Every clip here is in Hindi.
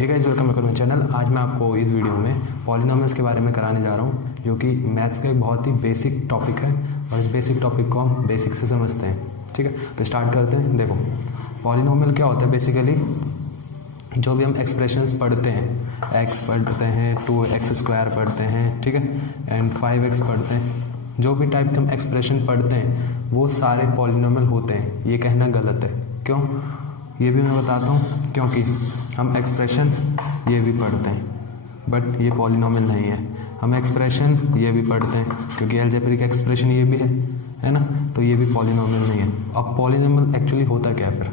Hey guys, welcome back to my channel. आज मैं आपको इस वीडियो में पॉलिनोमियल्स के बारे में कराने जा रहा हूँ, जो कि मैथ्स का एक बहुत ही बेसिक टॉपिक है और इस बेसिक टॉपिक को हम बेसिक से समझते हैं। ठीक है, तो स्टार्ट करते हैं। देखो, पॉलिनोमियल क्या होता है बेसिकली, जो भी हम एक्सप्रेशंस पढ़ते हैं, x पढ़ते हैं, 2x² पढ़ते हैं, ठीक है, एंड 5x पढ़ते हैं, जो भी टाइप के हम एक्सप्रेशन पढ़ते हैं वो सारे पॉलिनोमियल होते हैं। ये कहना गलत है। क्यों? ये भी मैं बताता हूँ। क्योंकि हम एक्सप्रेशन ये भी पढ़ते हैं बट ये पॉलिनोमियल नहीं है। हम एक्सप्रेशन ये भी पढ़ते हैं क्योंकि अलजेब्रिक एक्सप्रेशन ये भी है ना, तो ये भी पॉलिनोमियल नहीं है। अब पॉलिनोमियल एक्चुअली होता क्या है? फिर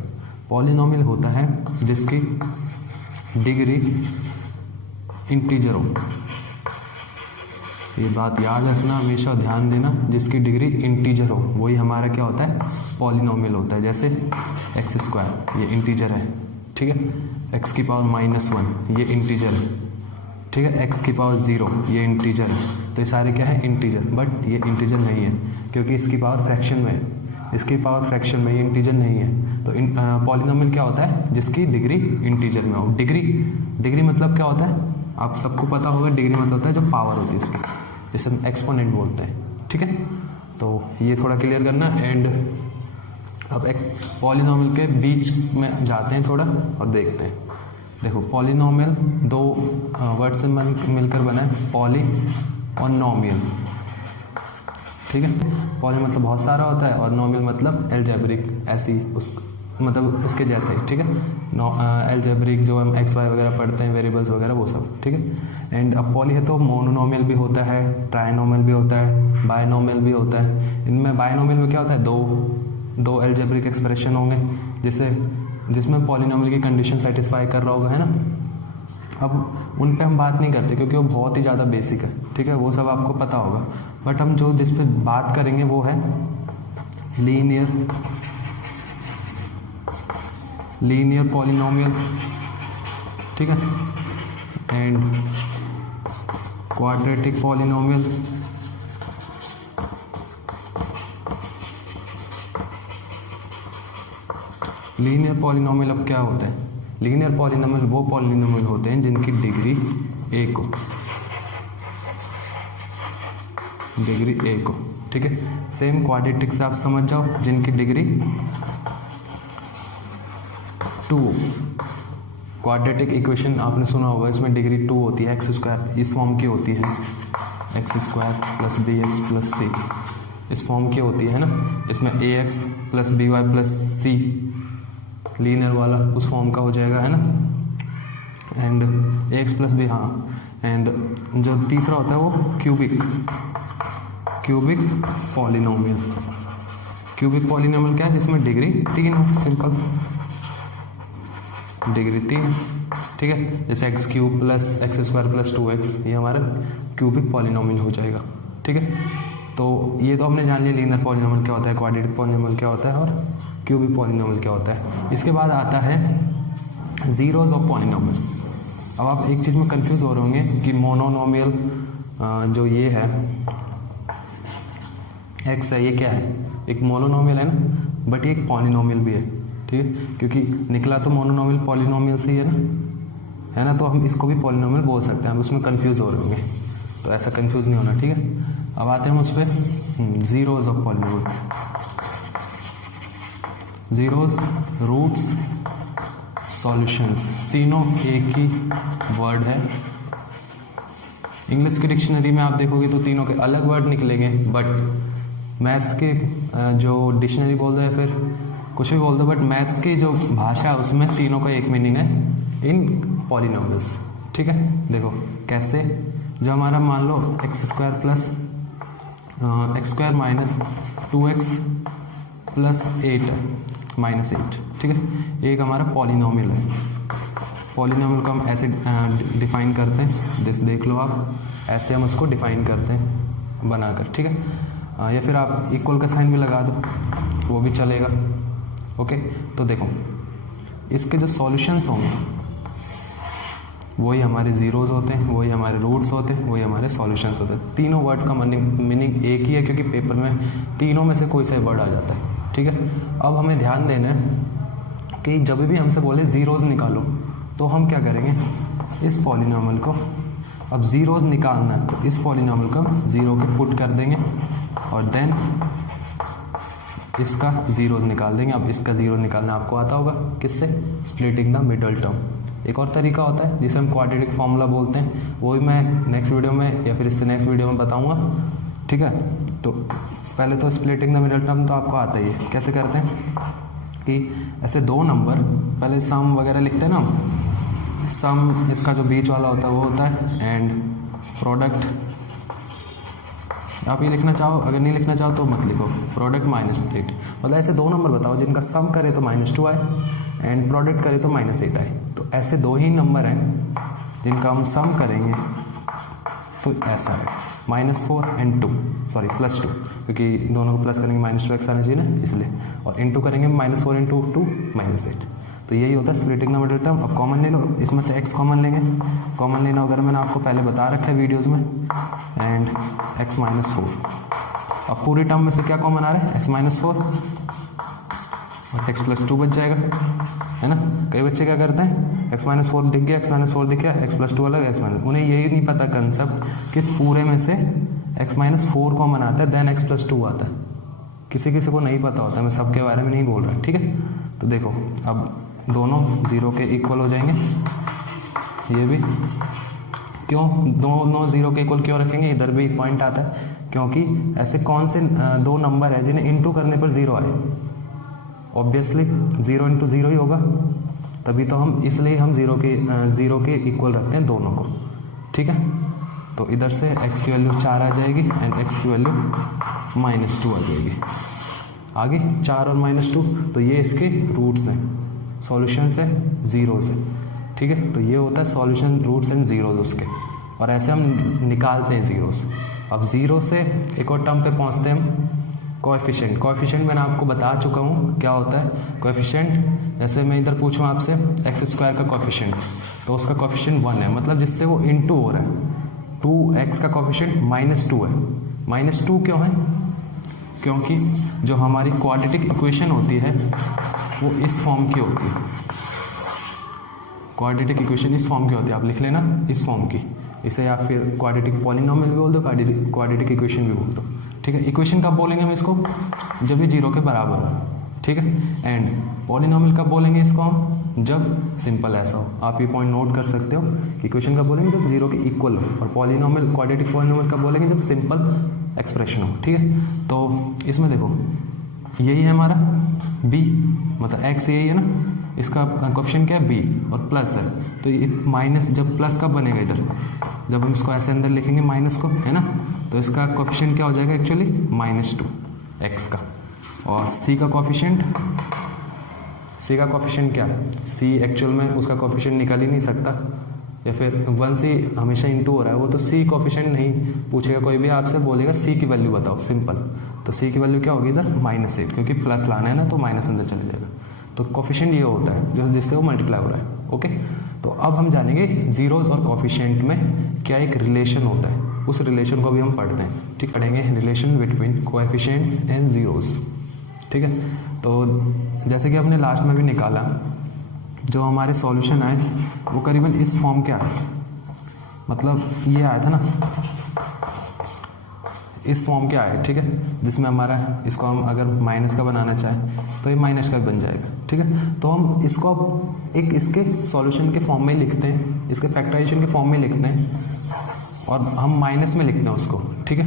पॉलिनोमियल होता है जिसकी डिग्री इंटीजर हो। ये बात याद रखना, हमेशा ध्यान देना, जिसकी डिग्री इंटीजर हो वही हमारा क्या होता है? पॉलिनोमियल होता है। जैसे x² ये इंटीजर है, ठीक है, x की पावर -1 ये इंटीजर है, ठीक है, x की पावर 0 ये इंटीजर है। तो ये सारे क्या है? इंटीजर। बट ये इंटीजर नहीं है क्योंकि इसकी पावर फ्रैक्शन में है, इसकी पावर फ्रैक्शन में, ये इंटीजर नहीं है। तो पॉलिनोमियल क्या होता है? जिसकी डिग्री इंटीजर में हो। डिग्री मतलब क्या होता है? आप सबको पता होगा, डिग्री मतलब होता है जो पावर होती है उसकी, जिसे हम एक्सपोनेंट बोलते हैं। ठीक है, तो ये थोड़ा क्लियर करना। एंड अब एक पॉलिनोमियल के बीच में जाते हैं थोड़ा और देखते हैं। देखो, पॉलिनोमियल दो वर्ड से मिलकर बना है, पॉली और नोमियल। ठीक है, पॉली मतलब बहुत सारा होता है और नोमियल मतलब अलजेब्रिक, ऐसी उस मतलब उसके जैसे ही। ठीक है, अलजेब्रिक जो हम एक्स वाई वगैरह पढ़ते हैं, वेरिएबल्स वगैरह, वो सब। ठीक है, एंड अब पॉली है तो मोनोनोमियल भी होता है, ट्राइनोमियल भी होता है, बायनोमियल भी होता है। इनमें बायनोमियल में क्या होता है? दो अलजेब्रिक एक्सप्रेशन होंगे जिसमें पॉलिनोमियल की कंडीशन सेटिस्फाई कर रहा होगा, है ना। अब उन पे हम बात नहीं करते क्योंकि वो बहुत ही ज़्यादा बेसिक है। ठीक है, वो सब आपको पता होगा। बट हम जो जिस पे बात करेंगे वो है लीनियर पॉलिनोमियल, ठीक है, and quadratic polynomial, linear polynomial. अब क्या होता है? लीनियर पॉलिनोमियल वो पॉलिनोमियल होते हैं जिनकी डिग्री 1 हो, डिग्री 1 हो। ठीक है, सेम क्वाड्रेटिक से आप समझ जाओ, जिनकी डिग्री 2। क्वाड्रेटिक इक्वेशन आपने सुना होगा, इसमें डिग्री 2 होती है, x² इस फॉर्म की होती है, x² + bx + c इस फॉर्म की होती है ना। इसमें ax + by + c लीनियर वाला उस फॉर्म का हो जाएगा, है ना। एंड ax + b, हाँ। एंड जो तीसरा होता है वो क्यूबिक पॉलिनोमियल। क्यूबिक पॉलिनोमियल क्या है? जिसमें डिग्री 3 हो, सिंपल, डिग्री 3। ठीक है, जैसे x³ + x² + 2x, ये हमारा क्यूबिक पॉलिनोमियल हो जाएगा। ठीक है, तो ये तो हमने जान लिया लीनियर पॉलिनोमियल क्या होता है, क्वाड्रेटिक पॉलिनोमियल क्या होता है और क्यूबिक पॉलिनोमियल क्या होता है। इसके बाद आता है जीरोज ऑफ पॉलिनोमियल। अब आप एक चीज़ में कंफ्यूज हो रहे होंगे कि मोनोनोमियल जो ये है x है, ये क्या है? एक मोनोनोमियल है ना, बट ये एक पॉलिनोमियल भी है। ठीक है, क्योंकि निकला तो मोनोनोमियल पॉलिनोमियल से ही है ना, तो हम इसको भी पॉलिनोमियल बोल सकते हैं। हम उसमें कंफ्यूज हो रहे होंगे, तो ऐसा कंफ्यूज नहीं होना। ठीक है, अब आते हैं उस पर zeros of polynomial. Zeros, roots, solutions, तीनों एक ही वर्ड है। इंग्लिश की डिक्शनरी में आप देखोगे तो तीनों के अलग वर्ड निकलेंगे, बट मैथ्स के जो डिक्शनरी बोल दो या फिर कुछ भी बोल दो, बट मैथ्स की जो भाषा है उसमें तीनों का एक मीनिंग है, इन पॉलिनोमियल्स। ठीक है, देखो कैसे। जो हमारा मान लो x² + x² - 2x + 8 -8। ठीक है, एक हमारा पॉलिनोमियल है। पॉलिनोमियल को हम ऐसे डिफाइन करते हैं, देख लो आप, ऐसे हम उसको डिफाइन करते हैं बनाकर। ठीक है, या फिर आप इक्वल का साइन भी लगा दो, वो भी चलेगा। ओके, तो देखो इसके जो सॉल्यूशंस होंगे वही हमारे जीरोज होते हैं, वही हमारे रूट्स होते हैं, वही हमारे सॉल्यूशंस होते हैं। तीनों वर्ड्स का मीनिंग एक ही है क्योंकि पेपर में तीनों में से कोई सा वर्ड आ जाता है। ठीक है, अब हमें ध्यान देना है कि जब भी हमसे बोले जीरोज निकालो तो हम क्या करेंगे, इस पॉलिनॉमियल को, अब जीरोस निकालना है तो इस पॉलिनॉमियल को हम जीरो के पुट कर देंगे और देन इसका जीरोस निकाल देंगे। अब इसका जीरो निकालना आपको आता होगा किससे, स्प्लिटिंग द मिडल टर्म। एक और तरीका होता है जिसे हम क्वाड्रेटिक फार्मूला बोलते हैं, वो भी मैं नेक्स्ट वीडियो में या फिर इससे नेक्स्ट वीडियो में बताऊंगा, ठीक है। तो पहले तो स्प्लिटिंग द मिडल टर्म तो आपको आता ही है। कैसे करते हैं कि ऐसे दो नंबर, पहले सम वगैरह लिखते हैं ना हम, सम इसका जो बीच वाला होता है वो होता है, एंड प्रोडक्ट, आप ये लिखना चाहो, अगर नहीं लिखना चाहो तो मत लिखो, प्रोडक्ट माइनस 8। मतलब ऐसे दो नंबर बताओ जिनका सम करे तो -2 आए एंड प्रोडक्ट करे तो -8 आए। तो ऐसे दो ही नंबर हैं जिनका हम सम करेंगे तो ऐसा है -4 एंड 2, सॉरी +2, क्योंकि दोनों को प्लस करेंगे -2x आना चाहिए ना, इसलिए, और इंटू करेंगे -4 इंटू 2 -8। तो यही होता है स्प्लिटिंग द मिडल टर्म। अब कॉमन ले लो, इसमें से x कॉमन लेंगे, कॉमन लेना वगैरह मैंने आपको पहले बता रखा है वीडियोस में, एंड x -4। अब पूरी टर्म में से क्या कॉमन आ रहा है, x -4 और x +2 बच जाएगा, है ना। कई बच्चे क्या करते हैं, x -4 दिख गया, x -4 दिख गया, x +2 अलग, उन्हें यही नहीं पता कंसेप्ट किस पूरे में से x -4 कॉमन आता है देन x +2 आता है। किसी किसी को नहीं पता होता है, मैं सबके बारे में नहीं बोल रहा, ठीक है। तो देखो अब दोनों जीरो के इक्वल हो जाएंगे, ये भी क्यों, दोनों जीरो के इक्वल क्यों रखेंगे, इधर भी पॉइंट आता है, क्योंकि ऐसे कौन से दो नंबर है जिन्हें इंटू करने पर जीरो आए, ऑब्वियसली 0 इंटू 0 ही होगा, तभी तो हम, इसलिए हम जीरो के इक्वल रखते हैं दोनों को, ठीक है। तो इधर से x की वैल्यू 4 आ जाएगी एंड x की वैल्यू -2 आ जाएगी, आगे 4 और -2, तो ये इसके रूट्स हैं, सॉल्यूशन है जीरोस है, ठीक है। तो ये होता है सॉल्यूशन रूट्स एंड जीरोस उसके, और ऐसे हम निकालते हैं जीरोस। अब जीरो से एक और टर्म पे पहुंचते हैं हम, कोएफिशिएंट। कोएफिशिएंट मैंने आपको बता चुका हूँ क्या होता है कोएफिशिएंट। जैसे मैं इधर पूछूँ आपसे x² का कोएफिशिएंट, तो उसका कोएफिशिएंट 1 है, मतलब जिससे वो इंटू हो रहा है। 2x का कोएफिशिएंट -2 है। -2 क्यों है, क्योंकि जो हमारी क्वाड्रेटिक इक्वेशन होती है वो इस फॉर्म की होती है, क्वाड्रेटिक इक्वेशन इस फॉर्म की होती है, आप लिख लेना इस फॉर्म की। इसे आप फिर क्वाड्रेटिक पॉलिनोमियल भी बोल दो, क्वाड्रेटिक इक्वेशन भी बोल दो, ठीक है। इक्वेशन कब बोलेंगे हम इसको, जब ये 0 के बराबर हो, ठीक है। एंड पॉलिनोमियल कब बोलेंगे इसको हम, जब सिंपल ऐसा हो। आप ये पॉइंट नोट कर सकते हो कि इक्वेशन कब बोलेंगे, जब 0 के इक्वल हो, और पॉलिनोमियल, क्वाड्रेटिक पॉलिनोमियल कब बोलेंगे, जब सिंपल एक्सप्रेशन हो, ठीक है। तो इसमें देखो यही है हमारा b, मतलब x यही है ना, इसका कोएफिशिएंट क्या है b और प्लस है, तो ये माइनस, जब प्लस कब बनेगा इधर, जब हम इसको ऐसे अंदर लिखेंगे माइनस को, है ना, तो इसका कोएफिशिएंट क्या हो जाएगा एक्चुअली -2 x का। और c का कोएफिशिएंट क्या है, c एक्चुअल में उसका कोएफिशिएंट निकल ही नहीं सकता, या फिर 1 से हमेशा इंटू हो रहा है वो, तो c कोएफिशिएंट नहीं पूछेगा कोई भी, आपसे बोलेगा c की वैल्यू बताओ, सिंपल। तो c की वैल्यू क्या होगी इधर -8, क्योंकि प्लस लाना है ना, तो माइनस अंदर चले जाएगा। तो कोएफिशिएंट ये होता है जो जिससे वो मल्टीप्लाई हो रहा है, ओके। तो अब हम जानेंगे जीरोस और कोएफिशिएंट में क्या एक रिलेशन होता है, उस रिलेशन को भी हम पढ़ते हैं, ठीक। पढ़ेंगे relation between coefficients and zeros, ठीक है। तो जैसे कि हमने लास्ट में भी निकाला, जो हमारे सॉल्यूशन आए वो करीबन इस फॉर्म के आए, मतलब ये आया था ना, इस फॉर्म के आए, ठीक है, जिसमें हमारा, इसको हम अगर माइनस का बनाना चाहें तो ये माइनस का बन जाएगा, ठीक है। तो हम इसको एक इसके सॉल्यूशन के फॉर्म में लिखते हैं, इसके फैक्टराइजेशन के फॉर्म में लिखते हैं, और हम माइनस में लिखते हैं उसको, ठीक है।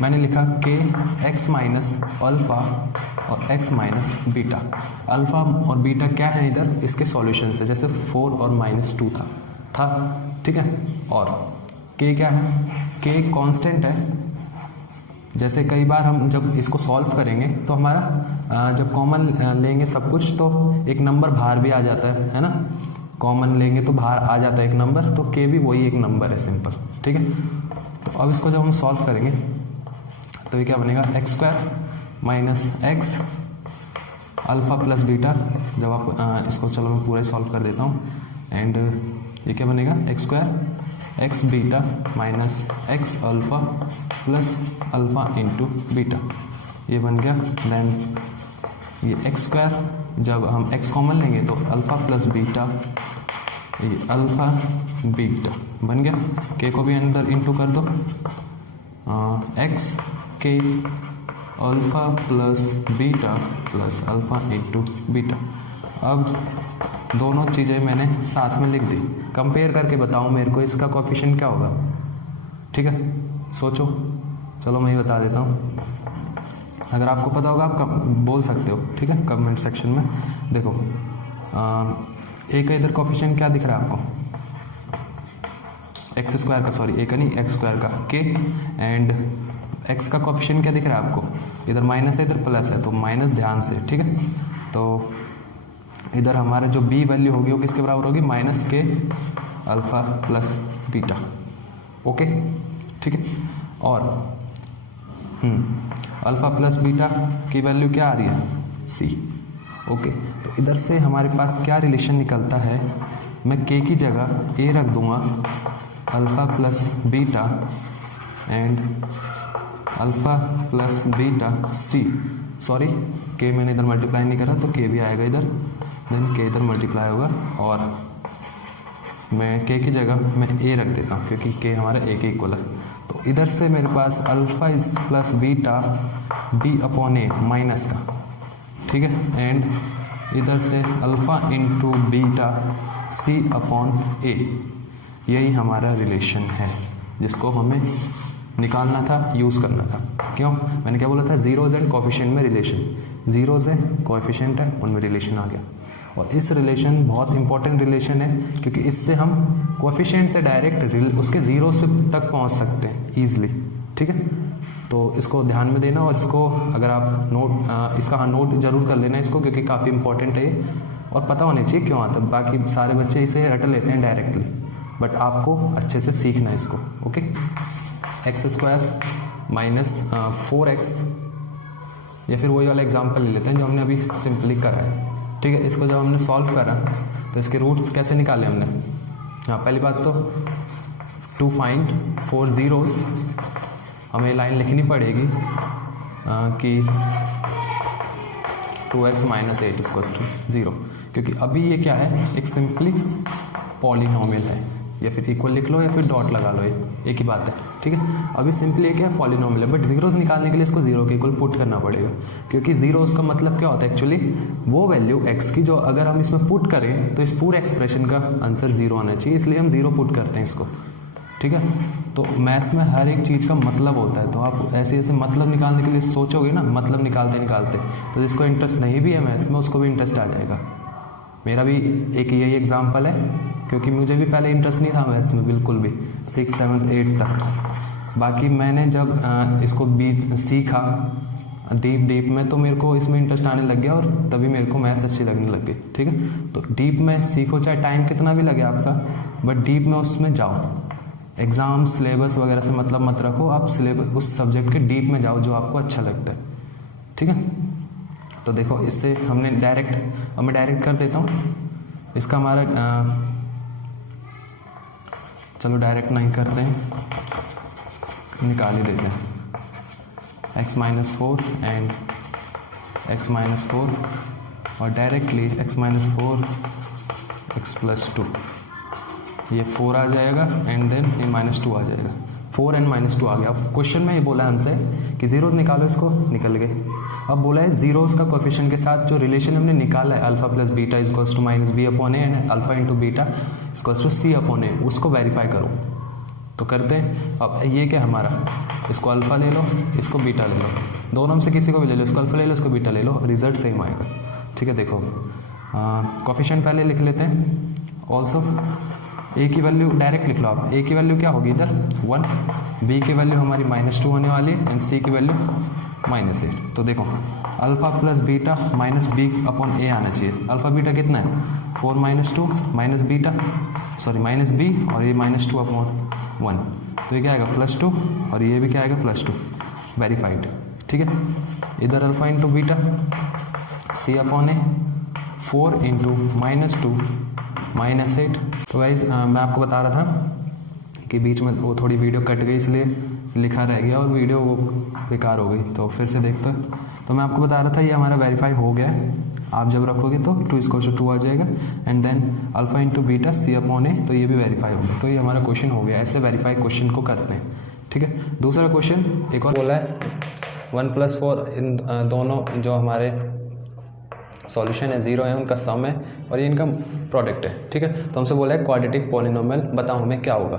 मैंने लिखा कि x माइनस अल्फा और x माइनस बीटा। अल्फा और बीटा क्या है इधर, इसके सॉल्यूशन से, जैसे 4 और -2 था, ठीक है। और k क्या है, k कांस्टेंट है। जैसे कई बार हम जब इसको सॉल्व करेंगे तो हमारा जब कॉमन लेंगे सब कुछ, तो एक नंबर बाहर भी आ जाता है ना, कॉमन लेंगे तो बाहर आ जाता है एक नंबर, तो k भी वही एक नंबर है, सिंपल, ठीक है। तो अब इसको जब हम सॉल्व करेंगे तो ये क्या बनेगा, x² minus x alpha plus beta. जब आप इसको, चलो मैं पूरा सॉल्व कर देता हूँ, एंड ये क्या बनेगा, x² x beta minus x alpha plus alpha into beta, ये बन गया। देन ये x² जब हम x कॉमन लेंगे तो अल्फा प्लस बीटा ये अल्फ़ा बीटा बन गया, के को भी अंदर इंटू कर दो, एक्स के alpha plus beta plus alpha into beta. अब दोनों चीज़ें मैंने साथ में लिख दी, कंपेयर करके बताओ मेरे को इसका कोएफिशिएंट क्या होगा। ठीक है, सोचो, चलो मैं ही बता देता हूँ, अगर आपको पता होगा आप बोल सकते हो, ठीक है, कमेंट सेक्शन में। देखो ए का इधर कोएफिशिएंट क्या दिख रहा है आपको, एक्स स्क्वायर का, सॉरी ए का नहीं, एक्स स्क्वायर का के, एंड एक्स का कोएफिशिएंट क्या दिख रहा है आपको, इधर माइनस है इधर प्लस है, तो माइनस ध्यान से, ठीक है। तो इधर हमारा जो बी वैल्यू होगी वो किसके बराबर होगी, माइनस के अल्फा प्लस बीटा। ओके, ठीक है। और अल्फा प्लस बीटा की वैल्यू क्या आ रही है, सी। ओके, तो इधर से हमारे पास क्या रिलेशन निकलता है, मैं के की जगह ए रख दूंगा, alpha plus beta and alpha plus beta C. Sorry, के मैंने इधर मल्टीप्लाई नहीं करा तो के भी आएगा इधर, देन के इधर मल्टीप्लाई होगा, और मैं के की जगह मैं ए रख देता हूँ क्योंकि के हमारा ए के इक्वल है। तो इधर से मेरे पास alpha is plus beta b upon a minus का, ठीक है, एंड इधर से alpha into beta c upon a. यही हमारा रिलेशन है जिसको हमें निकालना था, यूज़ करना था। क्यों, मैंने क्या बोला था, जीरोज एंड कोएफिशिएंट में रिलेशन, जीरोज है कोएफिशिएंट है, उनमें रिलेशन आ गया। और इस रिलेशन बहुत इंपॉर्टेंट रिलेशन है क्योंकि इससे हम कोएफिशिएंट से डायरेक्ट उसके जीरोस तक पहुंच सकते हैं ईजिली, ठीक है। तो इसको ध्यान में देना, और इसको अगर आप नोट इसका नोट जरूर कर लेना इसको, क्योंकि काफ़ी इंपॉर्टेंट है ये, और पता होना चाहिए क्यों आता है। बाकी सारे बच्चे इसे रट लेते हैं डायरेक्टली, बट आपको अच्छे से सीखना है इसको। Okay, x square minus 4x, या फिर वही वाला एग्जाम्पल ले लेते हैं जो हमने अभी सिंपली करा है, ठीक है। इसको जब हमने सॉल्व करा तो इसके रूट्स कैसे निकाले हमने। हाँ, पहली बात तो टू फाइंड 4 zeros हमें लाइन लिखनी पड़ेगी कि 2x माइनस 8 = 0, क्योंकि अभी ये क्या है, एक सिंपली पॉलिनोमियल है, या फिर इक्वल लिख लो या फिर डॉट लगा लो, ये एक ही बात है, ठीक है। अभी सिंपली क्या है, पॉलिनोमियल है, बट जीरोस निकालने के लिए इसको जीरो के इक्वल पुट करना पड़ेगा, क्योंकि जीरोस का मतलब क्या होता है एक्चुअली, वो वैल्यू x की जो अगर हम इसमें पुट करें तो इस पूरे एक्सप्रेशन का आंसर जीरो आना चाहिए, इसलिए हम जीरो पुट करते हैं इसको, ठीक है। तो मैथ्स में हर एक चीज़ का मतलब होता है, तो आप ऐसे ऐसे मतलब निकालने के लिए सोचोगे ना, मतलब निकालते निकालते, तो जिसको इंटरेस्ट नहीं भी है मैथ्स में उसको भी इंटरेस्ट आ जाएगा। मेरा भी एक यही एग्जाम्पल है, क्योंकि मुझे भी पहले इंटरेस्ट नहीं था मैथ्स में बिल्कुल भी, 6, 7, 8 तक। बाकी मैंने जब इसको सीखा डीप में, तो मेरे को इसमें इंटरेस्ट आने लग गया, और तभी मेरे को मैथ्स अच्छी लगने लग गई, ठीक है। तो डीप में सीखो, चाहे टाइम कितना भी लगे आपका, बट डीप में उसमें जाओ। एग्ज़ाम सिलेबस वगैरह से मतलब मत रखो, आप सिलेबस उस सब्जेक्ट के डीप में जाओ जो आपको अच्छा लगता है, ठीक है। तो देखो, इससे हमने अब मैं डायरेक्ट कर देता हूँ इसका हमारा, चलो डायरेक्ट नहीं करते हैं, निकाल ही देते हैं, x minus 4 and x minus 4, और directly x minus 4 x plus 2, ये 4 आ जाएगा, एंड देन ये -2 आ जाएगा, 4 एंड -2 आ गया। अब क्वेश्चन में ये बोला है हमसे कि जीरोस निकालो, इसको निकल गए। अब बोला है जीरोस का कोएफिशिएंट के साथ जो रिलेशन हमने निकाला है, alpha plus beta equals to minus b upon a and alpha into beta equals to c upon a, उसको वेरीफाई करो। तो करते हैं। अब ये क्या हमारा, इसको अल्फा ले लो, इसको बीटा ले लो, दोनों में से किसी को भी ले लो, इसको अल्फा ले लो, इसको बीटा ले लो, रिजल्ट सेम आएगा, ठीक है। देखो कोएफिशिएंट पहले लिख लेते हैं। ऑल्सो ए की वैल्यू डायरेक्ट लिख लो आप, ए की वैल्यू क्या होगी इधर 1, बी की वैल्यू हमारी -2 होने वाली है, एंड सी की वैल्यू -8। तो देखो alpha plus beta minus b upon a आना चाहिए। अल्फा बीटा कितना है, 4 -2 minus beta, sorry minus b, और ये -2 अपॉन 1, तो ये क्या आएगा +2, और ये भी क्या आएगा +2, वेरीफाइड, ठीक है। इधर alpha into beta c upon ए, 4 इंटू -2 -8। तो गाइस मैं आपको बता रहा था कि बीच में वो थोड़ी वीडियो कट गई, इसलिए लिखा रह गया और वीडियो वो बेकार हो गई, तो फिर से देखते। तो मैं आपको बता रहा था ये हमारा वेरीफाई हो गया है। आप जब रखोगे तो 2 आ जाएगा and then alpha into beta C/A, तो ये भी वेरीफाई होगा। तो ये हमारा क्वेश्चन हो गया। ऐसे वेरीफाई क्वेश्चन को करते हैं, ठीक है। दूसरा क्वेश्चन एक और बोला है 1+4 इन दोनों जो हमारे सॉल्यूशन है 0 है उनका सम है और ये इनका प्रोडक्ट है, ठीक है। तो हमसे बोला है क्वाड्रेटिक पॉलिनोमियल बताओ हमें क्या होगा।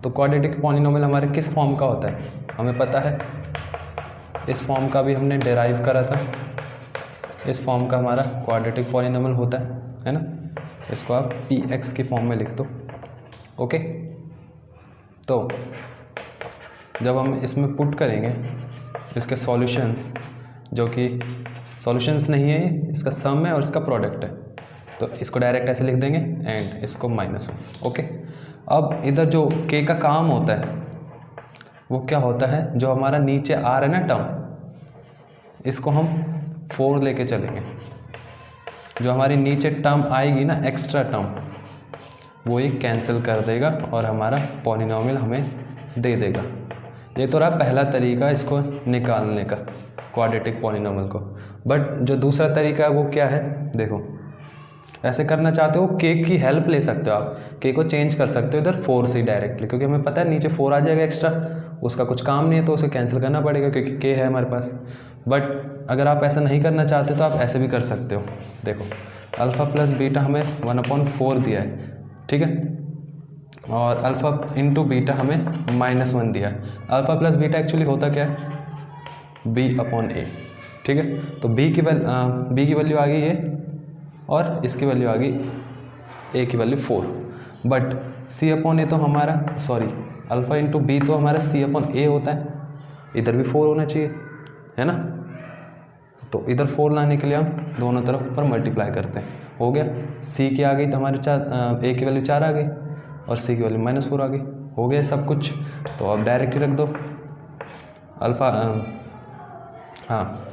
तो क्वाड्रेटिक पॉलिनोमियल हमारे किस फॉर्म का होता है हमें पता है, इस फॉर्म का भी हमने डेराइव करा था। इस फॉर्म का हमारा क्वाड्रेटिक पॉलिनोमियल होता है ना। इसको आप px की फॉर्म में लिख दो, ओके। तो जब हम इसमें पुट करेंगे इसके सॉल्यूशंस, जो कि सॉल्यूशंस नहीं है, इसका सम है और इसका प्रोडक्ट है, तो इसको डायरेक्ट ऐसे लिख देंगे एंड इसको -1, ओके। अब इधर जो k का काम होता है वो क्या होता है, जो हमारा नीचे आ रहा है ना टर्म, इसको हम 4 लेके चलेंगे। जो हमारी नीचे टर्म आएगी ना एक्स्ट्रा टर्म, वो ये कैंसिल कर देगा और हमारा पॉलिनोमियल हमें दे देगा। ये तो रहा पहला तरीका इसको निकालने का, क्वाड्रेटिक पॉलिनोमियल को। बट जो दूसरा तरीका है वो क्या है, देखो ऐसे करना चाहते हो k की हेल्प ले सकते हो आप, k को चेंज कर सकते हो इधर 4 से डायरेक्टली, क्योंकि हमें पता है नीचे 4 आ जाएगा एक्स्ट्रा, उसका कुछ काम नहीं है तो उसे कैंसिल करना पड़ेगा क्योंकि k है हमारे पास। बट अगर आप ऐसा नहीं करना चाहते तो आप ऐसे भी कर सकते हो। देखो अल्फ़ा प्लस बीटा हमें 1/4 दिया है, ठीक है, और अल्फ़ा इंटू बीटा हमें -1 दिया है। अल्फ़ा प्लस बीटा एक्चुअली होता क्या है, b/a, ठीक है। तो b की वैल्यू आ गई ये और इसकी वैल्यू आ गई a की वैल्यू 4। बट c/a तो हमारा अल्फ़ा इंटू b तो हमारा c/a होता है, इधर भी 4 होना चाहिए, है ना। तो इधर 4 लाने के लिए हम दोनों तरफ ऊपर मल्टीप्लाई करते हैं, हो गया। c की आ गई तो हमारे a की वैल्यू 4 आ गई और c की वैल्यू -4 आ गई, हो गया सब कुछ। तो अब डायरेक्ट ही रख दो अल्फ़ा, हाँ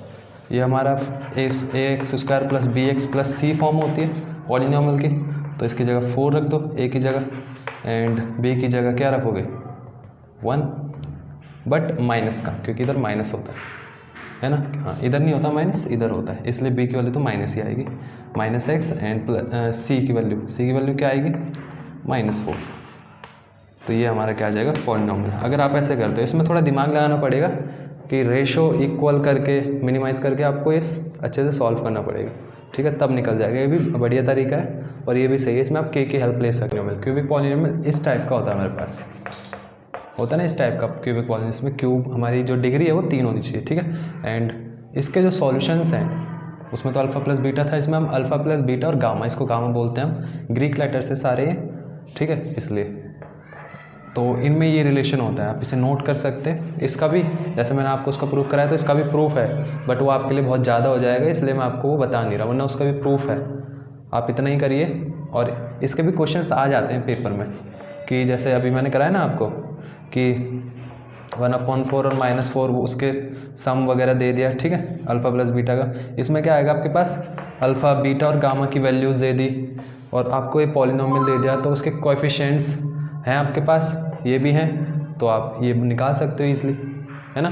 ये हमारा ax² plus bx plus c form होती है पॉलिनोमियल की, तो इसकी जगह 4 रख दो a की जगह एंड b की जगह क्या रखोगे 1, बट माइनस का, क्योंकि इधर माइनस होता है ना। हाँ इधर नहीं होता माइनस, इधर होता है, इसलिए b की वैल्यू तो माइनस ही आएगी, -x एंड c की वैल्यू क्या आएगी -4। तो ये हमारा क्या आ जाएगा पॉलिनोमियल। अगर आप ऐसे करते हो, इसमें थोड़ा दिमाग लगाना पड़ेगा कि रेशो इक्वल करके मिनिमाइज़ करके आपको इस अच्छे से सॉल्व करना पड़ेगा, ठीक है, तब निकल जाएगा। ये भी बढ़िया तरीका है और ये भी सही है, इसमें आप k की हेल्प ले सकते हो। क्यूबिक पॉलिनोमियल इस टाइप का होता है हमारे पास, होता है ना इस टाइप का क्यूबिक पॉलिनोमियल। इसमें क्यूब हमारी जो डिग्री है वो 3 होनी चाहिए, ठीक है। एंड इसके जो सॉल्यूशंस हैं उसमें तो अल्फ़ा प्लस बीटा था, इसमें हम अल्फ़ा प्लस बीटा और गामा, इसको गामा बोलते हैं हम, ग्रीक लेटर से सारे हैं, ठीक है, इसलिए तो इनमें ये रिलेशन होता है, आप इसे नोट कर सकते हैं। इसका भी जैसे मैंने आपको उसका प्रूफ कराया तो इसका भी प्रूफ है, बट वो आपके लिए बहुत ज़्यादा हो जाएगा, इसलिए मैं आपको वो बता नहीं रहा, वरना उसका भी प्रूफ है। आप इतना ही करिए और इसके भी क्वेश्चंस आ जाते हैं पेपर में, कि जैसे अभी मैंने कराया ना आपको कि 1/4 और -4 उसके सम वगैरह दे दिया, ठीक है, अल्फ़ा प्लस बीटा का। इसमें क्या आएगा आपके पास, अल्फ़ा बीटा और गामा की वैल्यूज़ दे दी और आपको ये पॉलिनोमियल दे दिया, तो उसके कोएफिशिएंट्स हैं आपके पास, ये भी हैं, तो आप ये निकाल सकते हो ईजिली, है ना।